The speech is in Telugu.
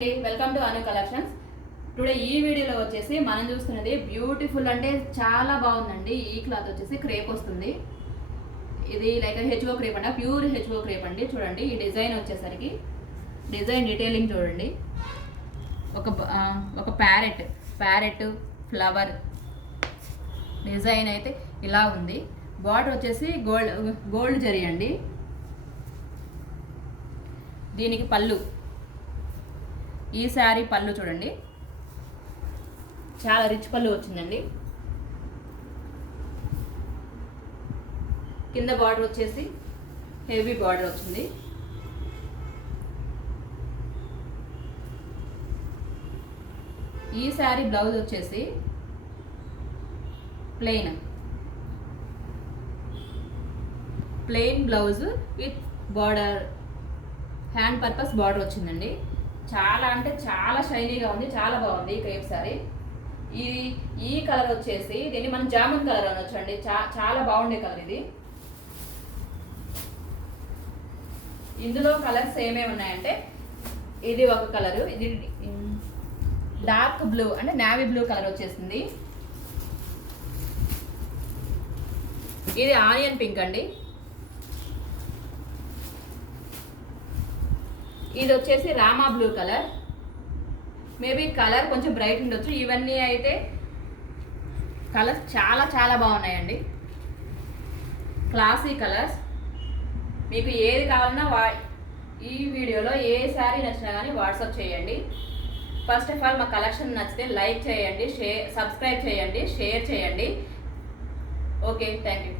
Welcome to Anu collections. Today ఈ వీడియోలో వచ్చేసి మనం చూస్తున్నది బ్యూటిఫుల్ అంటే చాలా బాగుందండి. ఈ క్లాత్ వచ్చేసి క్రేప్ వస్తుంది. ఇది లైక్ హెచ్ఓ క్రేప్ అండి, ప్యూర్ హెచ్ఓ క్రేప్ అండి. చూడండి ఈ డిజైన్ వచ్చేసరికి డిజైన్ డీటెయిలింగ్ చూడండి. ఒక ప్యారెట్ ఫ్లవర్ డిజైన్ అయితే ఇలా ఉంది. బార్డర్ వచ్చేసి గోల్డ్ జరీ అండి. దీనికి పళ్ళు, ఈ శారీ పళ్ళు చూడండి చాలా రిచ్ పళ్ళు వచ్చిందండి. కింద బార్డర్ వచ్చేసి హెవీ బార్డర్ వచ్చింది. ఈ శారీ బ్లౌజ్ వచ్చేసి plain blouse with border, hand purpose border వచ్చిందండి. చాలా అంటే చాలా షైనీగా ఉంది, చాలా బాగుంది ఈ క్రేప్ సారీ. ఈ కలర్ వచ్చేసి దీన్ని మనం జామున్ కలర్ అనొచ్చు అండి. చాలా బాగుండే కలర్ ఇది. ఇందులో కలర్స్ ఏమేమి ఉన్నాయంటే ఇది ఒక కలరు, ఇది డార్క్ బ్లూ అంటే నావీ బ్లూ కలర్ వచ్చేసింది. ఇది ఆనియన్ పింక్ అండి. ఇది వచ్చేసి Rama blue colour. Maybe colour కొంచెం బ్రైట్ ఉండొచ్చు. ఇవన్నీ అయితే కలర్స్ చాలా చాలా బాగున్నాయండి, క్లాసీ కలర్స్. మీకు ఏది కావాలన్నా ఈ వీడియోలో ఏ శారీ నచ్చినా కానీ వాట్సాప్ చేయండి. ఫస్ట్ ఆఫ్ ఆల్ మా కలెక్షన్ నచ్చితే లైక్ చేయండి, సబ్స్క్రైబ్ చేయండి, షేర్ చేయండి. Okay, thank you.